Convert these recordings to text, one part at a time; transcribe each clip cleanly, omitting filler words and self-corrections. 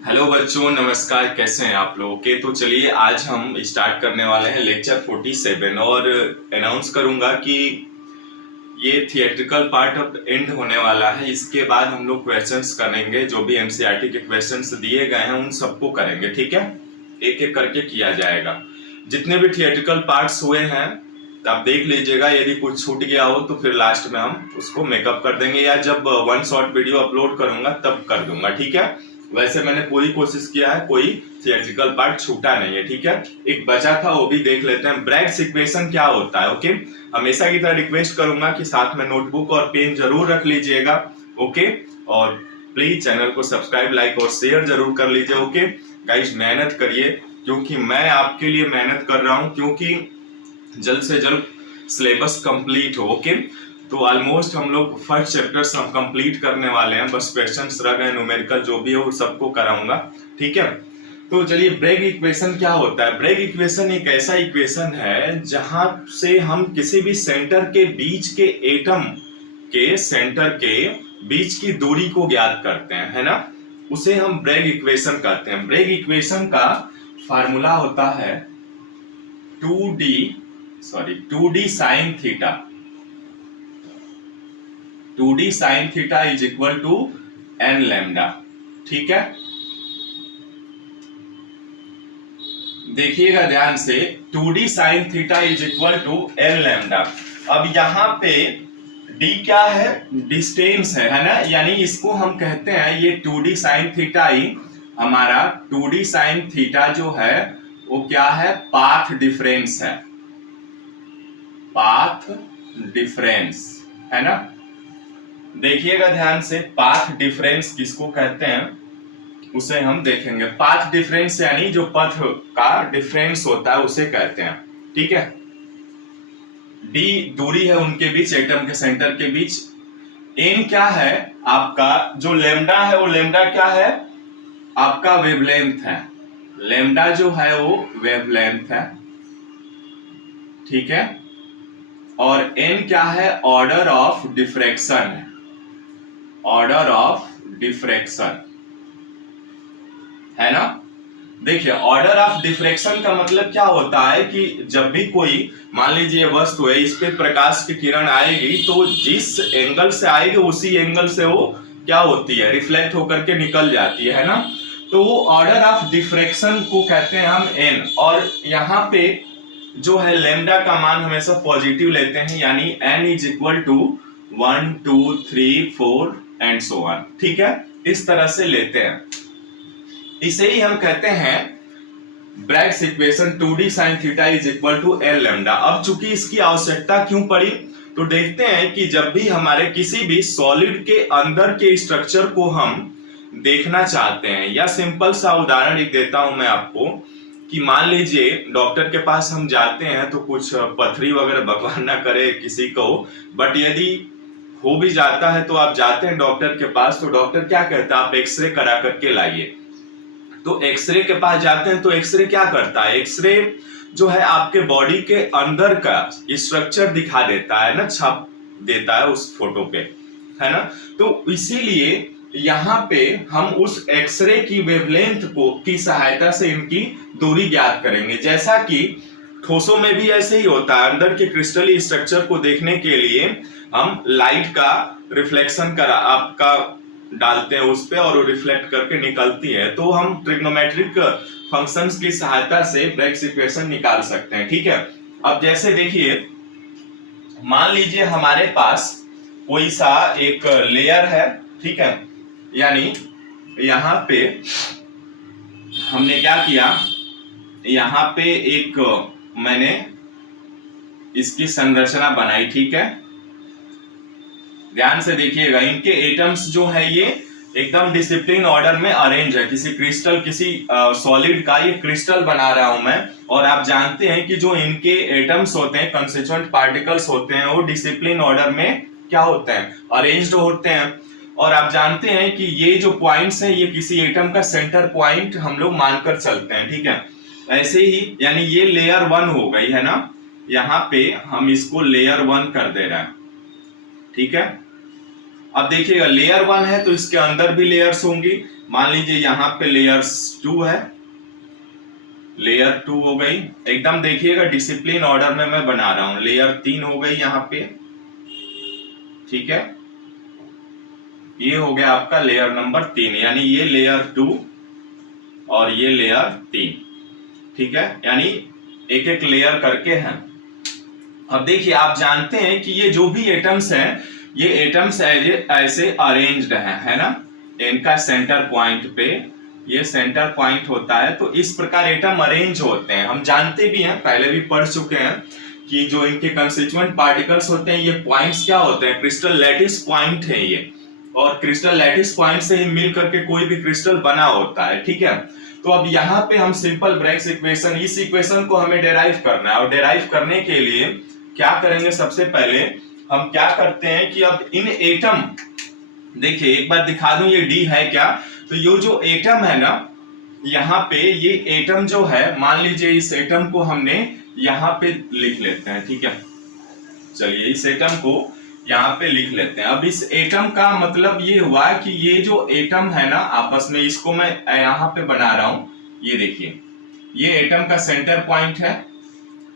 Hello बच्चों, नमस्कार। कैसे हैं आप लोग? ओके, तो चलिए आज हम स्टार्ट करने वाले हैं लेक्चर 47 और अनाउंस करूंगा कि ये थिएट्रिकल पार्ट अब एंड होने वाला है। इसके बाद हम लोग क्वेश्चंस करेंगे, जो भी एमसीईआरटी के क्वेश्चंस दिए गए हैं उन सबको करेंगे। ठीक है, एक एक करके किया जाएगा। जितने भी थिएट्रिकल पार्ट्स हुए हैं आप देख लीजिएगा, यदि कुछ छूट गया हो तो फिर लास्ट में हम उसको मेकअप कर देंगे, या जब वन शॉट वीडियो अपलोड करूंगा तब कर दूंगा। ठीक है, वैसे मैंने पूरी कोशिश किया है, कोई थिएट्रिकल पार्ट छूटा नहीं है। ठीक है, एक बचा था वो भी देख लेते हैं। ब्रैग्स इक्वेशन क्या होता है? ओके, हमेशा की तरह रिक्वेस्ट करूंगा कि साथ में नोटबुक और पेन जरूर रख लीजिएगा। ओके, और प्लीज चैनल को सब्सक्राइब, लाइक और शेयर जरूर कर लीजिए। ओके गाइस, मेहनत करिए क्योंकि मैं आपके लिए मेहनत कर रहा हूं, क्योंकि जल्द से जल्द सिलेबस कंप्लीट हो। ओके, तो ऑलमोस्ट हम लोग फर्स्ट चैप्टर्स हम कंप्लीट करने वाले हैं, बस क्वेश्चंस रह गए, न्यूमेरिकल जो भी है वो सबको कराऊंगा। ठीक है, तो चलिए, ब्रैग इक्वेशन क्या होता है? ब्रैग इक्वेशन एक ऐसा इक्वेशन है जहां से हम किसी भी सेंटर के बीच के एटम के सेंटर के बीच की दूरी को ज्ञात करते हैं, है ना? उसे हम ब्रैग इक्वेशन कहते हैं। ब्रैग इक्वेशन का फार्मूला होता है 2d sine theta. 2d sine theta is equal to n lambda. ठीक है, देखिएगा ध्यान से, 2d sine theta is equal to n lambda. अब यहाँ पे d क्या है? डिस्टेंस है ना? यानी इसको हम कहते हैं, ये 2d साइन थीटा ही हमारा 2d साइन थीटा जो है वो क्या है? पाथ डिफरेंस है। पाथ डिफरेंस है ना? देखिएगा ध्यान से, पाथ डिफरेंस किसको कहते हैं उसे हम देखेंगे। पाथ डिफरेंस यानी जो पथ का डिफरेंस होता है उसे कहते हैं। ठीक है, डी दूरी है उनके बीच, एटम के सेंटर के बीच। एन क्या है आपका? जो लेमडा है वो लेमडा क्या है? आपका वेवलेंथ है। लेमडा जो है वो वेवलेंथ है। ठीक है, और एन क्या है? ऑर्डर ऑफ डिफ्रैक्शन है। ऑर्डर ऑफ डिफ्रैक्शन है ना? देखिए, ऑर्डर ऑफ डिफ्रैक्शन का मतलब क्या होता है कि जब भी कोई, मान लीजिए वस्तु है, इस पे प्रकाश की किरण आएगी तो जिस एंगल से आएगी उसी एंगल से वो क्या होती है? रिफ्लेक्ट होकर के निकल जाती है ना? तो वो ऑर्डर ऑफ डिफ्रैक्शन को कहते हैं हम एन। और यहाँ पे जो है लेमडा का मान हमेशा पॉजिटिव लेते हैं, यानी n is equal to 1 2 3 4 and so on. ठीक है, इस तरह से लेते हैं। इसे ही हम कहते हैं Bragg's equation 2d sin theta is equal to n lambda. अब चूंकि इसकी आवश्यकता क्यों पड़ी, तो देखते हैं कि जब भी हमारे किसी भी सॉलिड के अंदर के स्ट्रक्चर को हम देखना चाहते हैं, या सिंपल सा उदाहरण एक देता हूं मैं आपको कि मान लीजिए डॉक्टर के पास हम जाते हैं तो कुछ पथरी वगैरह, भगवान ना करे किसी को, बट यदि हो भी जाता है तो आप जाते हैं डॉक्टर के पास, तो डॉक्टर क्या कहता है? आप एक्सरे करा करके लाइए। तो एक्सरे के पास जाते हैं तो एक्सरे क्या करता है? एक्सरे जो है आपके बॉडी के अंदर का स्ट्रक्चर दिखा देता है ना, छाप देता है उस फोटो पे, है ना? तो इसीलिए यहाँ पे हम उस एक्सरे की वेवलेंथ को की सहायता से इनकी दूरी ज्ञात करेंगे। जैसा कि ठोसों में भी ऐसे ही होता है, अंदर के क्रिस्टल स्ट्रक्चर को देखने के लिए हम लाइट का रिफ्लेक्शन करा आपका डालते हैं उस पे और वो रिफ्लेक्ट करके निकलती है। तो हम ट्रिग्नोमेट्रिक फंक्शंस की सहायता से ब्रैग्स इक्वेशन निकाल सकते हैं। ठीक है, अब जैसे देखिए, मान लीजिए हमारे पास कोई सा एक लेयर है। ठीक है, यानी यहाँ पे हमने क्या किया, यहाँ पे एक मैंने इसकी संरचना बनाई। ठीक है, ध्यान से देखिएगा, इनके एटम्स जो है ये एकदम डिसिप्लिन ऑर्डर में अरेंज है। किसी क्रिस्टल, किसी सॉलिड का ये क्रिस्टल बना रहा हूं मैं, और आप जानते हैं कि जो इनके एटम्स होते हैं, कंस्टिट्यूएंट पार्टिकल्स होते हैं, वो डिसिप्लिन ऑर्डर में क्या होते हैं? अरेंज्ड होते हैं। और आप जानते हैं कि ये जो पॉइंट्स हैं, ये किसी एटम का सेंटर पॉइंट हम लोग मानकर चलते हैं। ठीक है, ऐसे ही यानी ये लेयर 1 हो गई है ना, यहाँ पे हम इसको लेयर 1 कर दे रहे हैं। ठीक है, अब देखिएगा लेयर 1 है तो इसके अंदर भी लेयर्स होंगी, मान लीजिए यहाँ पे लेयर 2 है, लेयर 2 हो गई, एकदम देखिएगा डिसिप्लिन ऑर्डर में मैं बना रहा हूं। लेयर 3 हो गई यहाँ पे, ठीक है, ये हो गया आपका लेयर नंबर 3, यानी ये लेयर 2 और ये लेयर 3, ठीक है, यानी एक एक लेयर करके हैं। अब देखिए आप जानते हैं कि ये जो भी एटम्स हैं, ये एटम्स ऐसे अरेंज्ड हैं, है ना, इनका सेंटर पॉइंट पे ये सेंटर पॉइंट होता है, तो इस प्रकार एटम अरेंज होते हैं। हम जानते भी हैं, पहले भी पढ़ चुके हैं कि जो इनके कंस्टिट्यूएंट पार्टिकल्स होते हैं, ये पॉइंट्स क्या होते हैं, क्रिस्टल लैटिस पॉइंट है ये, और क्रिस्टल लैटिस पॉइंट से ही मिल करके कोई भी क्रिस्टल बना होता है, ठीक है। तो अब यहाँ पे हम सिंपल ब्रैकेट इक्वेशन, इस इक्वेशन को हमें डेराइव करना है, और डेराइव करने के लिए क्या करेंगे, सबसे पहले हम क्या करते हैं कि अब इन एटम, देखिए एक बार दिखा दूं ये डी है क्या, तो ये जो एटम है ना, यहाँ पे ये एटम जो है, मान लीजिए इस एटम को हमने यहाँ पे लिख लेते हैं, ठीक है, चलिए इस एटम को यहाँ पे लिख लेते हैं। अब इस एटम का मतलब ये हुआ कि ये जो एटम है ना आपस में, इसको मैं यहाँ पे बना रहा हूं, ये देखिए ये एटम का सेंटर पॉइंट है,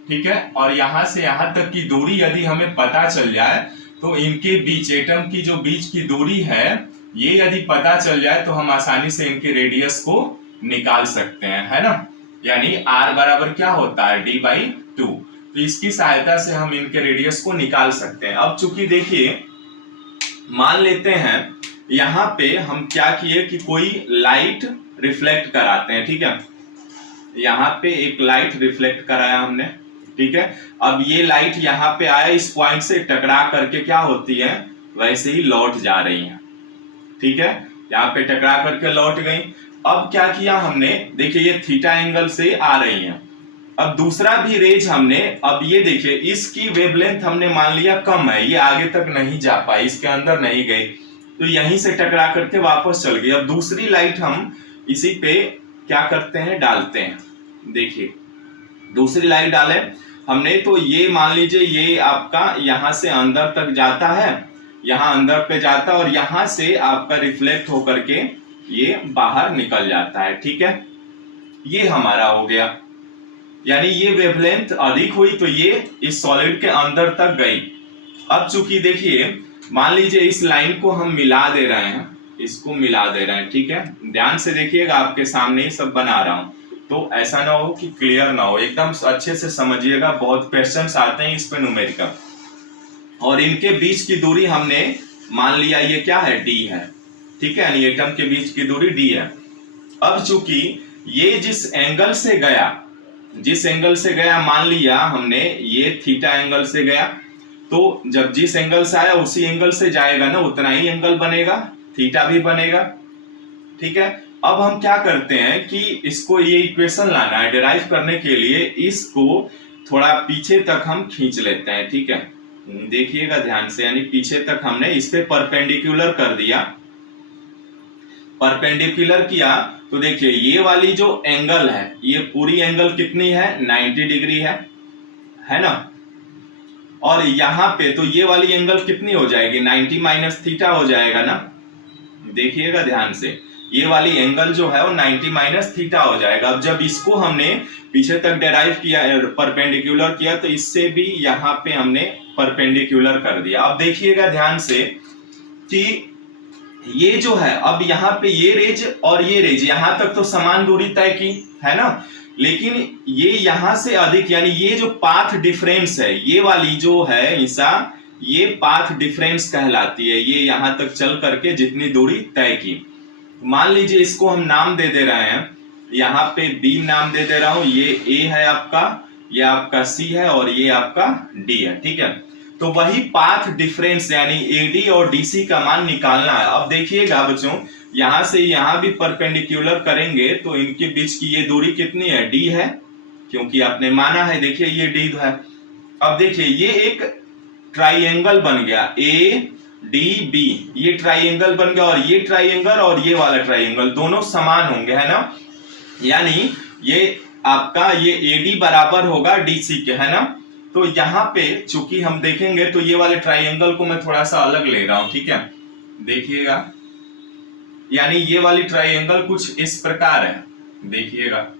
ठीक है, और यहां से यहां तक की दूरी यदि हमें पता चल जाए तो इनके बीच, एटम की जो बीच की दूरी है ये यदि पता चल जाए तो हम आसानी से इनके रेडियस को निकाल सकते हैं, है ना, यानी r बराबर क्या होता है, d/2, तो इसकी सहायता से हम इनके रेडियस को निकाल सकते हैं। अब चूंकि देखिए मान लेते हैं यहाँ पे हम क्या किए कि कोई लाइट रिफ्लेक्ट कराते हैं, ठीक है, यहाँ पे एक लाइट रिफ्लेक्ट कराया हमने, ठीक है। अब ये लाइट यहाँ पे आया, इस पॉइंट से टकरा करके क्या होती है, वैसे ही लौट जा रही है, ठीक है, यहाँ पे टकरा करके लौट गई। अब क्या किया हमने, देखिए ये थीटा एंगल से आ रही है। अब दूसरा भी रेज हमने, अब ये देखिए इसकी वेवलेंथ हमने मान लिया कम है, ये आगे तक नहीं जा पाई, इसके अंदर नहीं गई, तो यहीं से टकरा करके वापस चल गई। अब दूसरी लाइट हम इसी पे क्या करते हैं, डालते हैं, देखिए दूसरी लाइट डाले हमने, तो ये मान लीजिए ये आपका यहां से अंदर तक जाता है, यहाँ अंदर पे जाता है, और यहां से आपका रिफ्लेक्ट होकर के ये बाहर निकल जाता है, ठीक है, ये हमारा हो गया, यानी ये वेवलेंथ अधिक हुई तो ये इस सॉलिड के अंदर तक गई। अब चूंकि देखिए मान लीजिए इस लाइन को हम मिला दे रहे हैं, इसको मिला दे रहे हैं, ठीक है, ध्यान से देखिएगा, आपके सामने ही सब बना रहा हूं, तो ऐसा ना हो कि क्लियर ना हो, एकदम अच्छे से समझिएगा, बहुत क्वेश्चंस आते हैं इस पे न्यूमेरिकल। और इनके बीच की दूरी हमने मान लिया ये क्या है, डी है, ठीक है, यानी एटम के बीच की दूरी डी है। अब चूंकि ये जिस एंगल से गया मान लिया हमने ये थीटा एंगल से गया, तो जब जिस एंगल से आया उसी एंगल से जाएगा ना, उतना ही एंगल बनेगा, थीटा भी बनेगा, ठीक है। अब हम क्या करते हैं कि इसको, ये इक्वेशन लाना है, डिराइव करने के लिए इसको थोड़ा पीछे तक हम खींच लेते हैं, ठीक है, देखिएगा ध्यान से, यानी पीछे तक हमने इस पे परपेंडिकुलर कर दिया, परपेंडिकुलर किया, तो देखिए ये वाली जो एंगल है, ये पूरी एंगल कितनी है, 90 डिग्री है ना, और यहाँ पे तो ये वाली एंगल कितनी हो जाएगी, 90 माइनस थीटा हो जाएगा ना, देखिएगा ध्यान से, ये वाली एंगल जो है वो 90 माइनस थीटा हो जाएगा। अब जब इसको हमने पीछे तक डेराइव किया, परपेंडिकुलर किया, तो इससे भी यहाँ पे हमने परपेंडिकुलर कर दिया। अब देखिएगा ध्यान से कि ये जो है, अब यहाँ पे ये रेज और ये रेज यहाँ तक तो समान दूरी तय की है ना, लेकिन ये यहाँ से अधिक, यानी ये जो पाथ डिफरेंस है, ये वाली जो है ईसा, ये पाथ डिफरेंस कहलाती है, ये यहाँ तक चल करके जितनी दूरी तय की। मान लीजिए इसको हम नाम दे दे रहे हैं, यहाँ पे बी नाम दे दे रहा हूं, ये ए है आपका, ये आपका सी है, और ये आपका डी है, ठीक है। तो वही पाथ डिफरेंस यानी एडी और डीसी का मान निकालना है। अब देखिएगा बच्चों, यहां से यहां भी परपेंडिकुलर करेंगे तो इनके बीच की ये दूरी कितनी है, डी है, क्योंकि आपने माना है, देखिए ये डी है। अब देखिए ये एक ट्राइएंगल बन गया, ए डी बी, ये ट्राइएंगल बन गया, और ये ट्राइएंगल और ये वाला ट्राइएंगल दोनों समान होंगे, है ना, यानी ये आपका ये एडी बराबर होगा डीसी के, है ना। तो यहाँ पे चूंकि हम देखेंगे तो ये वाले ट्राइएंगल को मैं थोड़ा सा अलग ले रहा हूं, ठीक है, देखिएगा यानी ये वाली ट्राइंगल कुछ इस प्रकार है, देखिएगा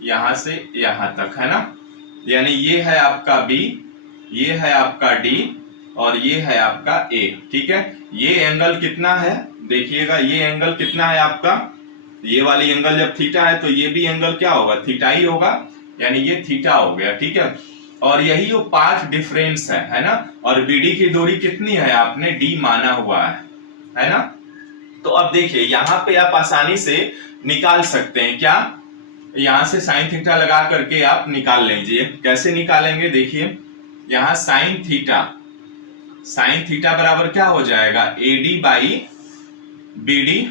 यहां से यहां तक, है ना। यानी ये है आपका बी, ये है आपका डी और ये है आपका ए, ठीक है। ये एंगल कितना है, देखिएगा ये एंगल कितना है आपका, ये वाली एंगल जब थीटा है तो ये भी एंगल क्या होगा, थीटा ही होगा, यानी ये थीटा हो गया, ठीक है। और यही वो पाथ डिफरेंस है ना। और बीडी की दूरी कितनी है, आपने डी माना हुआ है ना। तो अब देखिए यहाँ पे आप आसानी से निकाल सकते हैं, क्या, यहां से साइन थीटा लगा करके आप निकाल लीजिए। कैसे निकालेंगे, देखिए यहां साइन थीटा बराबर क्या हो जाएगा, एडी बाई बीडी,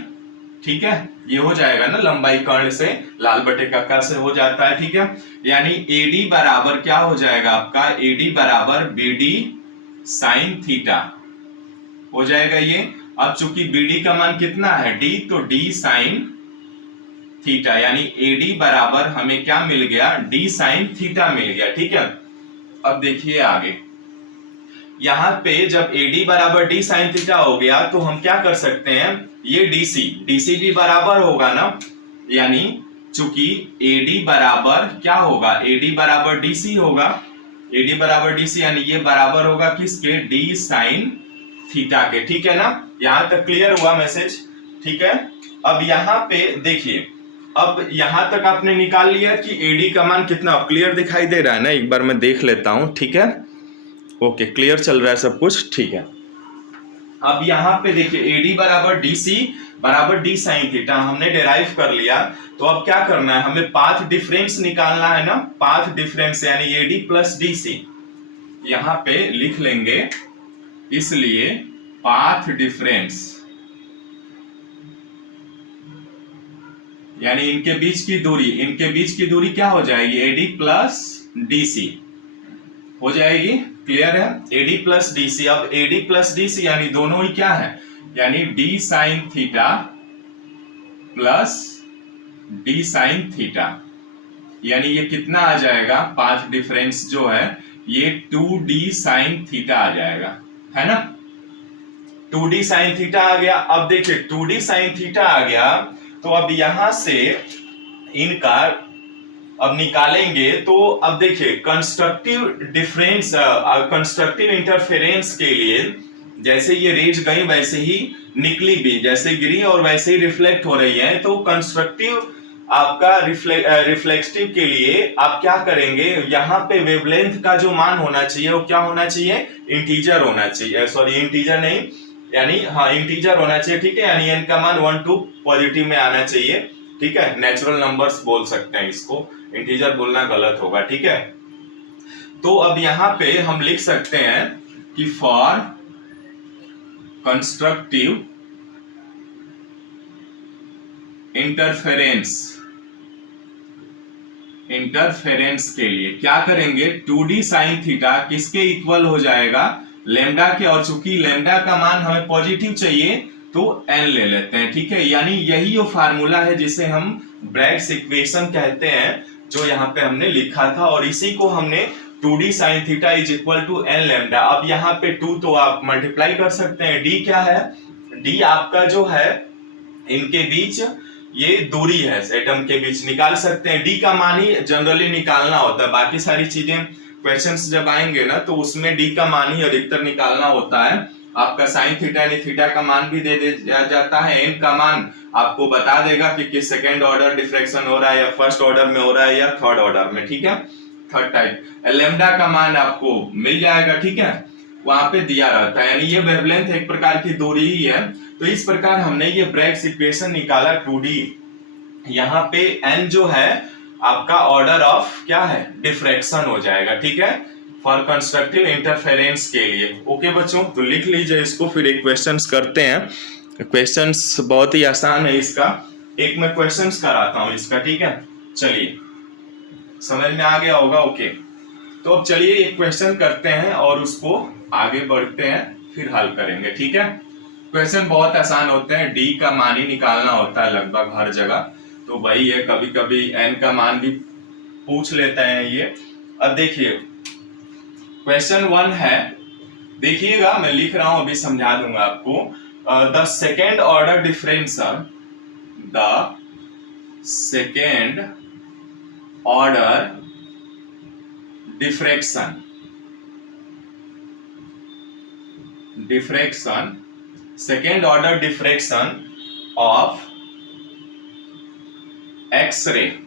ठीक है। ये हो जाएगा ना, लंबाई कर्ण से लाल बटे कक्का से हो जाता है, ठीक है। यानी एडी बराबर क्या हो जाएगा आपका, एडी बराबर बीडी साइन थीटा हो जाएगा ये। अब चूंकि बीडी का मान कितना है, डी, तो डी साइन थीटा, यानी एडी बराबर हमें क्या मिल गया, डी साइन थीटा मिल गया, ठीक है। अब देखिए आगे, यहां पे जब एडी बराबर डी साइन थीटा हो गया तो हम क्या कर सकते हैं, ये डीसी भी बराबर होगा ना, यानी चूंकि एडी बराबर क्या होगा, एडी बराबर डीसी होगा, एडी बराबर डीसी, यानी ये बराबर होगा किसके, डी साइन थीटा के, ठीक है ना। यहां तक क्लियर हुआ मैसेज, ठीक है। अब यहाँ पे देखिए, अब यहां तक आपने निकाल लिया कि एडी का मान कितना, क्लियर दिखाई दे रहा है ना, एक बार मैं देख लेता हूं, ठीक है। ओके, क्लियर चल रहा है सब कुछ, ठीक है। अब यहाँ पे देखिए एडी बराबर डीसी बराबर डी साइन थीटा हमने डेराइव कर लिया। तो अब क्या करना है, हमें पाथ डिफरेंस निकालना है ना, पाथ डिफरेंस यानी एडी प्लस डीसी यहाँ पे लिख लेंगे, इसलिए पाथ डिफरेंस यानी इनके बीच की दूरी क्या हो जाएगी, एडी प्लस डीसी हो जाएगी, क्लियर है, एडी प्लस डीसी। अब एडी प्लस डीसी यानी दोनों ही क्या है, यानी D sine theta plus D sine theta, यानी ये कितना आ जाएगा, पाथ डिफरेंस जो है ये 2d साइन थीटा आ जाएगा, है ना। 2d साइन थीटा आ गया। अब देखिए 2d साइन थीटा आ गया, तो अब यहां से इनका अब निकालेंगे। तो अब देखिए कंस्ट्रक्टिव डिफरेंस, कंस्ट्रक्टिव इंटरफेरेंस के लिए जैसे ये रेज गई वैसे ही निकली भी, जैसे गिरी और वैसे ही रिफ्लेक्ट हो रही है। तो कंस्ट्रक्टिव आपका रिफ्लेक्टिव के लिए आप क्या करेंगे, यहाँ पे वेवलेंथ का जो मान होना चाहिए वो क्या होना चाहिए, इंटीजर होना चाहिए, सॉरी इंटीजर नहीं, यानी हाँ इंटीजर होना चाहिए, ठीक है। यानी n का मान 1 2 पॉजिटिव में आना चाहिए, ठीक है। नेचुरल नंबर्स बोल सकते हैं इसको, इंटीजर बोलना गलत होगा, ठीक है। तो अब यहाँ पे हम लिख सकते हैं कि फॉर कंस्ट्रक्टिव इंटरफेरेंस के लिए क्या करेंगे, 2d साइन थीटा किसके इक्वल हो जाएगा, लेमडा के। और चूंकि लेमडा का मान हमें पॉजिटिव चाहिए तो n ले लेते हैं, ठीक है। यानी यही वो फार्मूला है जिसे हम ब्रैग्स इक्वेशन कहते हैं, जो यहाँ पे हमने लिखा था, और इसी को हमने 2d sine theta is equal to n lambda. अब यहाँ पे 2 तो आप मल्टीप्लाई कर सकते हैं, d क्या है, d आपका जो है इनके बीच ये दूरी है, एटम के बीच निकाल सकते हैं। डी का मान ही जनरली निकालना होता है, बाकी सारी चीजें क्वेश्चंस जब आएंगे ना तो उसमें डी का मान ही अधिकतर निकालना होता है। आपका साइन थीटा यानी थीटा का मान भी दे दिया जाता है, एन का मान आपको बता देगा कि किस सेकेंड ऑर्डर डिफ्रैक्शन हो रहा है, या फर्स्ट ऑर्डर में हो रहा है, या थर्ड ऑर्डर में, ठीक है, थर्ड टाइप। लेमडा का मान आपको मिल जाएगा, ठीक है, वहां पे दिया रहता है, यानी ये वेवलेंथ एक प्रकार की दूरी ही है। तो इस प्रकार हमने ये ब्रैग्स इक्वेशन निकाला 2d। यहाँ पे n जो है आपका ऑर्डर ऑफ क्या है, डिफ्रैक्शन हो जाएगा, ठीक है, फॉर कंस्ट्रक्टिव इंटरफेरेंस के लिए। ओके बच्चों, तो लिख लीजिए इसको, फिर एक क्वेश्चंस करते हैं। क्वेश्चंस बहुत ही आसान है इसका, एक मैं क्वेश्चंस कराता हूं इसका, ठीक है। चलिए, समझ में आ गया होगा, ओके। तो अब चलिए एक क्वेश्चन करते हैं और उसको आगे बढ़ते हैं, फिर हल करेंगे, ठीक है। क्वेश्चन बहुत आसान होते हैं, डी का मान ही निकालना होता है लगभग हर जगह, तो वही है, कभी कभी एन का मान भी पूछ लेते हैं ये। अब देखिए क्वेश्चन 1 है, देखिएगा मैं लिख रहा हूं, अभी समझा दूंगा आपको। The second order differential, the second order diffraction second order diffraction of x-ray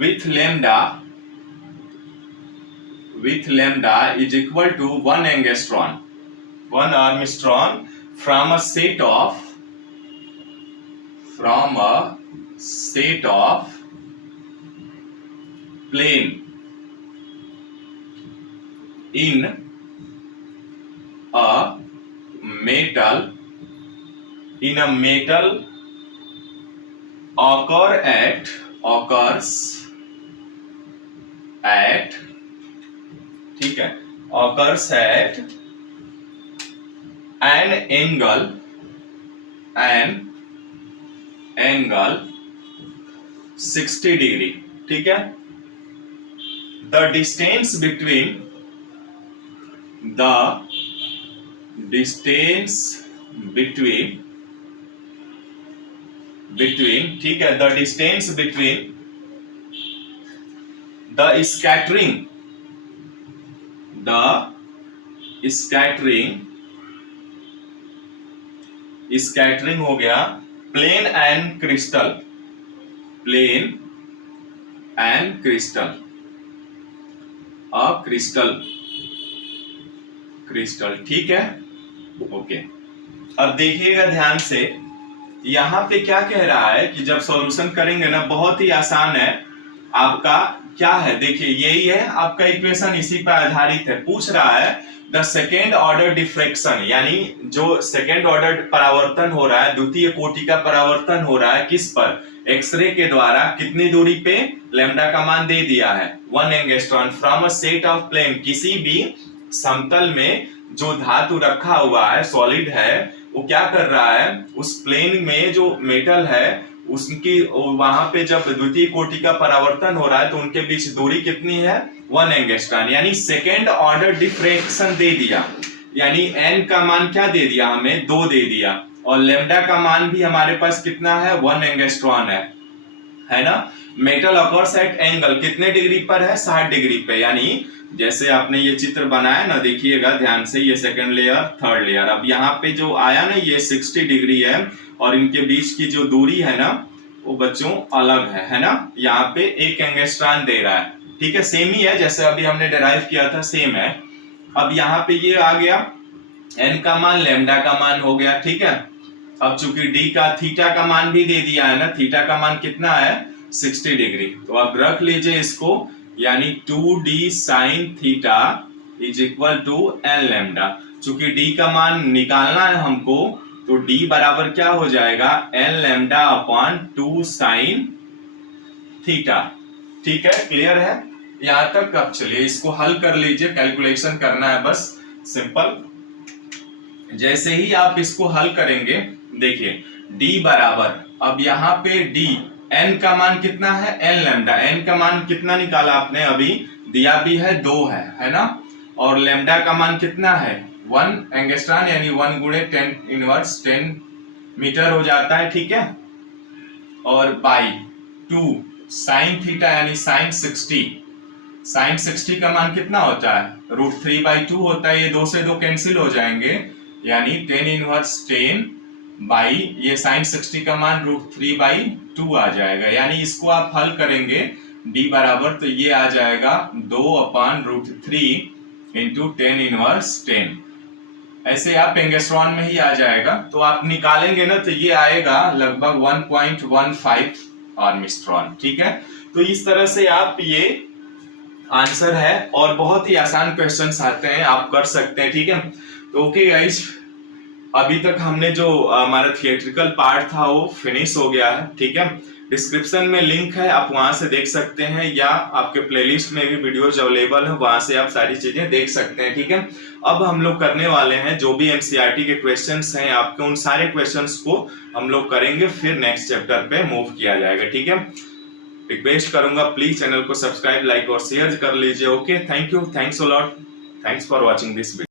with lambda is equal to 1 angstrom from a set of plane in a metal occurs at ठीक है, occurs at an angle 60 degree, ठीक है। The distance between ठीक है, the distance between the scattering हो गया plane and crystal, crystal, ठीक है, ओके। अब देखिएगा ध्यान से, यहाँ पे क्या कह रहा है कि जब सॉल्यूशन करेंगे ना, बहुत ही आसान है आपका, क्या है देखिए, यही है आपका इक्वेशन, इसी पर आधारित है। पूछ रहा है द सेकेंड ऑर्डर डिफ्रेक्शन, यानी जो सेकेंड ऑर्डर परावर्तन हो रहा है, द्वितीय कोटि का परावर्तन हो रहा है, किस पर, एक्सरे के द्वारा, कितनी दूरी पे, लैम्डा का मान दे दिया है 1 angstrom from a set of plane, किसी भी समतल में जो धातु रखा हुआ है, सॉलिड है, वो क्या कर रहा है, उस प्लेन में जो मेटल है उसकी, वहां पे जब द्वितीय कोटि का परावर्तन हो रहा है तो उनके बीच दूरी कितनी है, 1 एंगस्ट्रॉम, यानी सेकेंड ऑर्डर डिफ्रेक्शन दे दिया, यानी n का मान क्या दे दिया हमें, 2 दे दिया, और लैम्डा का मान भी हमारे पास कितना है, 1 एंगस्ट्रॉम है ना। मेटल ऑकर्स एट एंगल कितने डिग्री पर है, 60 डिग्री पे, यानी जैसे आपने ये चित्र बनाया ना, देखिएगा ध्यान से, ये सेकंड लेयर, थर्ड लेयर, अब यहाँ पे जो आया ना ये 60 डिग्री है, और इनके बीच की जो दूरी है ना वो बच्चों अलग है ना, यहाँ पे 1 एंगस्ट्रॉम दे रहा है, ठीक है, सेम ही है जैसे अभी हमने डिराइव किया था, सेम है। अब यहाँ पे ये आ गया n का मान, लैम्डा का मान हो गया, ठीक है। अब चूंकि d का, थीटा का मान भी दे दिया है ना, थीटा का मान कितना है, 60 डिग्री, तो अब रख लीजिए इसको, यानी 2d sine theta is equal to n lambda. चूंकि d का मान निकालना है हमको, तो d बराबर क्या हो जाएगा, n lambda upon 2 sine theta, ठीक है, क्लियर है यहाँ तक। अब चलिए इसको हल कर लीजिए, कैलकुलेशन करना है बस, सिंपल। जैसे ही आप इसको हल करेंगे, देखिए d बराबर, अब यहाँ पे d, n का मान कितना है, n लैम्डा, n का मान कितना निकाला आपने, अभी दिया भी है 2 है ना, और लैम्डा का मान कितना है, 1 एंगस्ट्रॉम, यानी 1 गुणे 10 इनवर्स 10 मीटर हो जाता है, ठीक है, और बाई 2 साइन थीटा, यानी साइन 60 का मान कितना होता है, √3/2 होता है, ये 2 से 2 कैंसिल हो जाएंगे, यानी 10 इनवर्स 10 बाई, ये साइन 60 का मान √3/2 आ जाएगा, यानी इसको आप हल करेंगे d बराबर, तो ये आ जाएगा 2/√3 इंटू 10 इनवर्स 10, ऐसे आप एंगस्ट्रॉम में ही आ जाएगा, तो आप निकालेंगे ना तो ये आएगा लगभग 1.15 आर्मस्ट्रॉन, ठीक है। तो इस तरह से आप, ये आंसर है, और बहुत ही आसान क्वेश्चंस आते हैं, आप कर सकते हैं, ठीक है। तो ओके गाइस, अभी तक हमने जो हमारा थिएट्रिकल पार्ट था वो फिनिश हो गया है, ठीक है। डिस्क्रिप्शन में लिंक है, आप वहां से देख सकते हैं, या आपके प्लेलिस्ट में भी वीडियोज अवेलेबल है, वहां से आप सारी चीजें देख सकते हैं, ठीक है। अब हम लोग करने वाले हैं जो भी एनसीईआरटी के क्वेश्चंस हैं आपके, उन सारे क्वेश्चंस को हम लोग करेंगे, फिर नेक्स्ट चैप्टर पे मूव किया जाएगा, ठीक है। रिक्वेस्ट करूंगा प्लीज चैनल को सब्सक्राइब, लाइक और शेयर कर लीजिए। Okay, thank you, thanks a lot, thanks for watching this video.